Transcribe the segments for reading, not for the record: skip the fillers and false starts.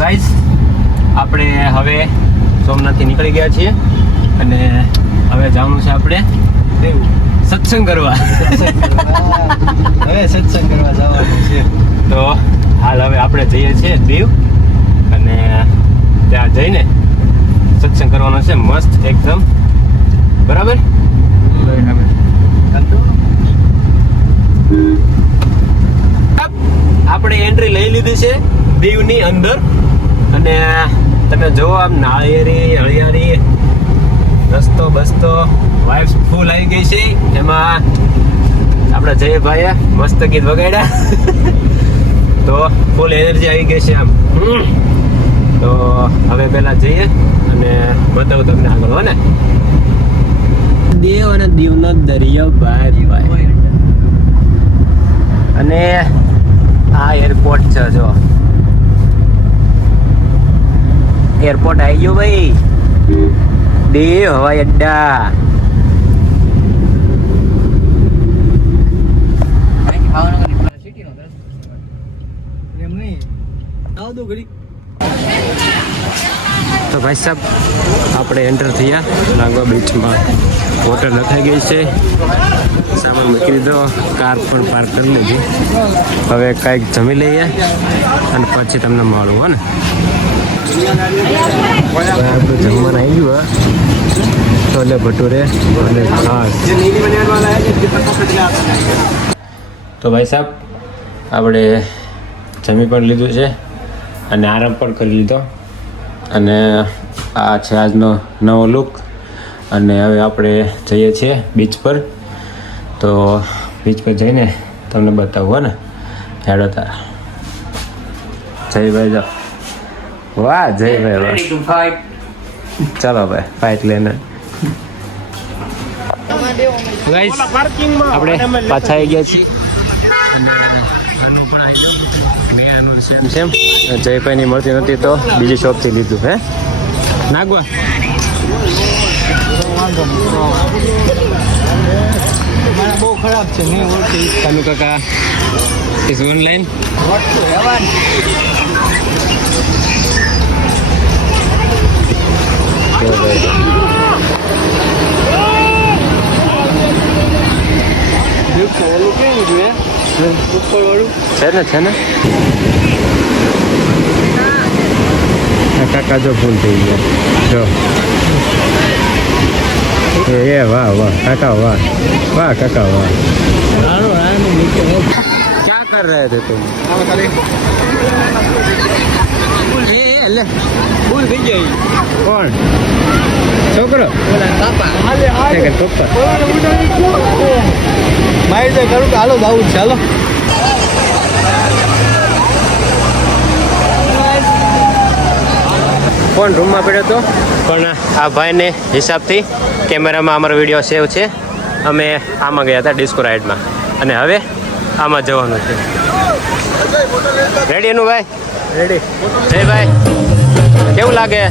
Guys આપણે હવે સોમનાથથી નીકળી ગયા છીએ અને હવે જવાનું છે આપણે સત્સંગ કરવા. હવે સત્સંગ કરવા જવાનું છે. તો હાલ હવે આપણે જઈએ છીએ દીવ અને ત્યાં જઈને સત્સંગ કરવાનો છે મસ્ત એકદમ. બરાબર. આપણે એન્ટ્રી લઈ લીધી છે દીવની અંદર અને તમે જોવો આમ નાળિયેરી હળિયાળી રસ્તો બસ્તો વાઇબ્સ ફૂલ આવી ગઈ છે. એમાં આપણા જયભાઈએ મસ્ત ગીત વગાડ્યા તો ફૂલ એનર્જી આવી ગઈ છે આમ. તો હવે પહેલા જઈએ અને બતાવું તમને આગળ હો ને. દેવ અને દીવનો દરિયો ભાઈ ભાઈ. અને આ એરપોર્ટ છે. જો એરપોર્ટ આવી ગયો ભાઈ. દેવ હવાઈ અડ્ડા. એમ નહીં આવ દો ઘડી. તો ભાઈ સાહેબ આપણે એન્ટર થયા લાગવા બીચમાં. હોટલ રખાઈ ગઈ છે. સામાન મૂકી દીધો. કાર પણ પાર્ક કરી લીધી. હવે કાંઈક જમી લઈએ અને પછી તમને મળું હો ને. આપણું જમવાનું આવી ગયું. છોલે ભટુરે અને ખાસ. તો ભાઈ સાહેબ આપણે જમી પણ લીધું છે અને આરામ પણ કરી લીધો અને આ છે આજનો નવો લુક. અને હવે આપણે જઈએ છીએ બીચ પર. તો બીચ પર જઈને તમને બતાવું ને. હેડો તારા જયભાઈ જાઓ. વાહ જયભાઈ વાહ. ચાલો ભાઈ ફાઇટ લઈને. આપણે પાછા આવી ગયા છીએ. સેમ જયભાઈની મળતી નથી તો બીજી શોપથી લીધું. હે નાગવા બહુ ખરાબ છે. મેં ઓળખી કાનુ કાકા ઇઝ ઓનલાઈન. છે ને કાકા જો ફૂલ થઈ ગયા. જો એ વાહ વાહ કાકા વાહ વાહ કાકા વાહ. क्या कर रहे थे तुम? ले ભૂલ થઈ ગઈ. કોણ છોકરો? પપ્પા પપ્પા મારી તો કરું કે હાલો જાવું છે. હાલો ફોન રૂમમાં પડ્યો હતો પણ આ ભાઈને હિસાબથી કેમેરામાં અમારો વિડીયો સેવ છે. અમે આમાં ગયા હતા ડિસ્કો રાઇડમાં અને હવે આમાં જવાનું છે. રેડી એનું ભાઈ? રેડી. જય ભાઈ કેવું લાગે?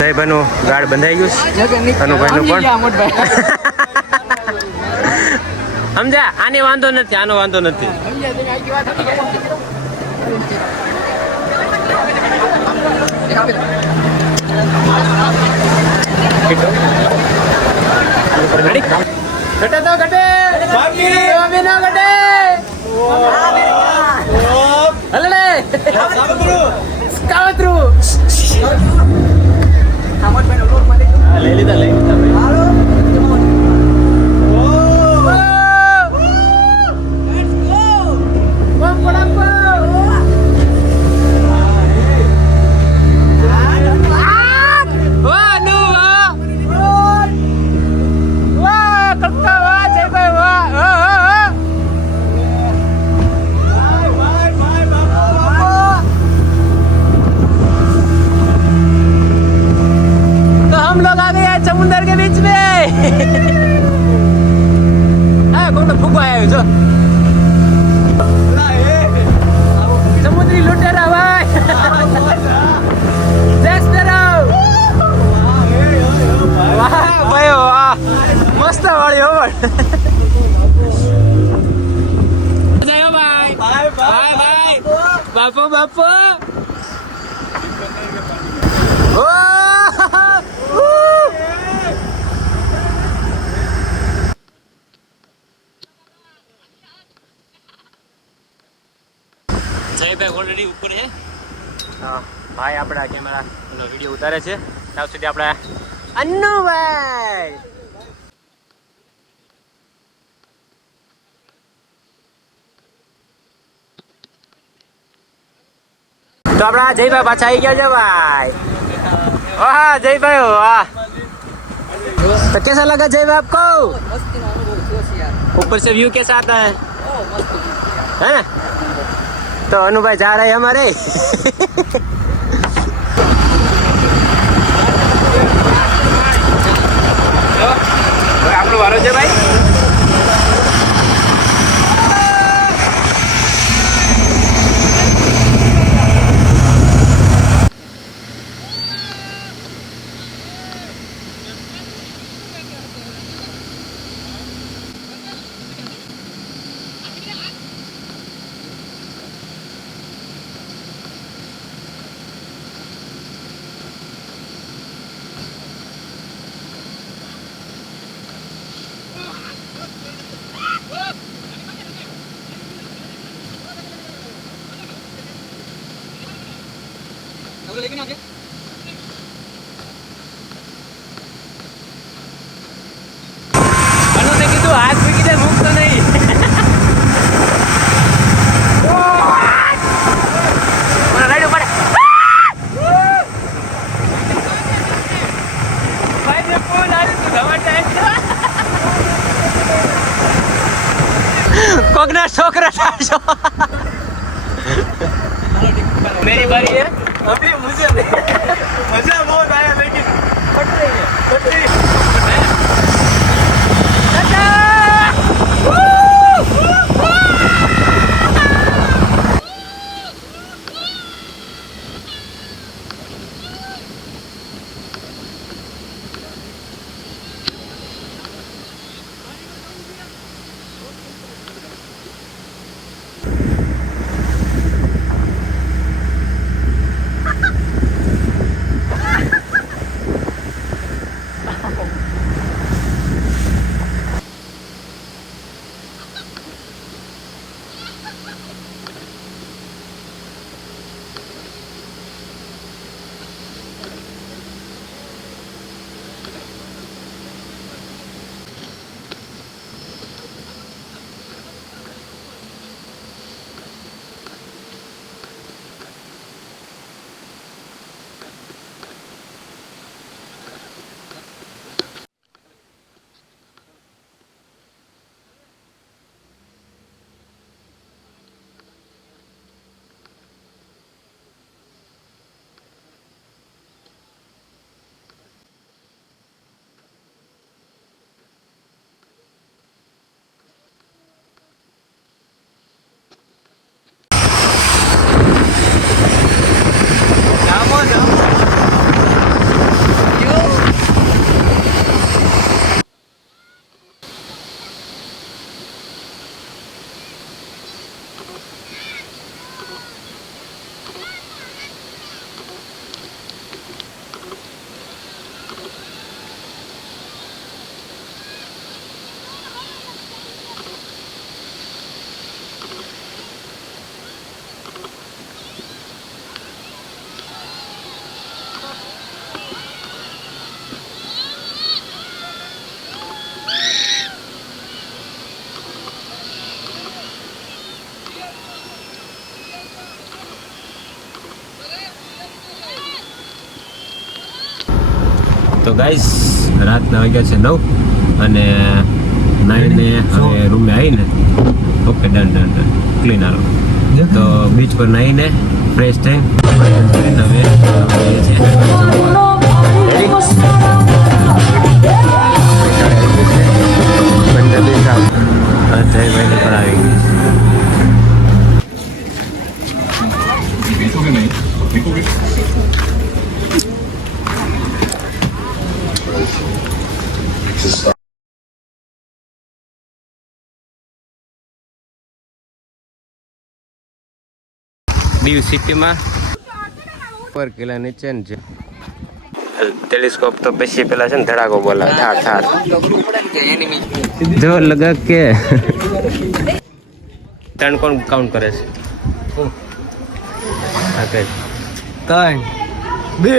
જયભાઈનું ગાડ બંધાઈ ગયું. અનુભાઈનું પણ સમજા. આને વાંધો નથી, આનો વાંધો નથી. ઘટે તો ઘટે હલડે કાવતરું લઈ લીધા બાય બાય બાય બાપુ બાપુ જયભાઈ ઓલરેડી ઉપર છે. ભાઈ આપણા કેમેરા વિડીયો ઉતારે છે ત્યાં સુધી આપણે અન્નુભાઈ તો આપણા જયભાઈ પાછા આવી ગયા છે ભાઈ. वाह जय भाई वाह. तो कैसा लगा जय भाई आपको? ऊपर से व्यू कैसा आता है? है ना? तो अनु भाई जा रहे हैं हमारे. आप लोग वालों से भाई કીધું હાથ મૂકી દે મૂકતો નહીં. कोकना छोकरा था मेरी बारी है अभी. मुझे मजा बहुत आया लेकिन फट रही है फट रही है. તો ગાઈસ રાતના વાગ્યા છે 9 અને નાઈને હવે રૂમે આવીને okay done done done clean આરો. તો બીચ પર નાઈને ફ્રેશ થઈ હવે જયભાઈને પર આવી ગઈ. દીવ સિટીમાં પર કિલા નીચે ને છે ટેલિસ્કોપ તો પછી પેલા છે ને ધડાકો બોલા થાર થાર જો લગા કે ત્રણ કોણ કાઉન્ટ કરે છે ત્રણ બે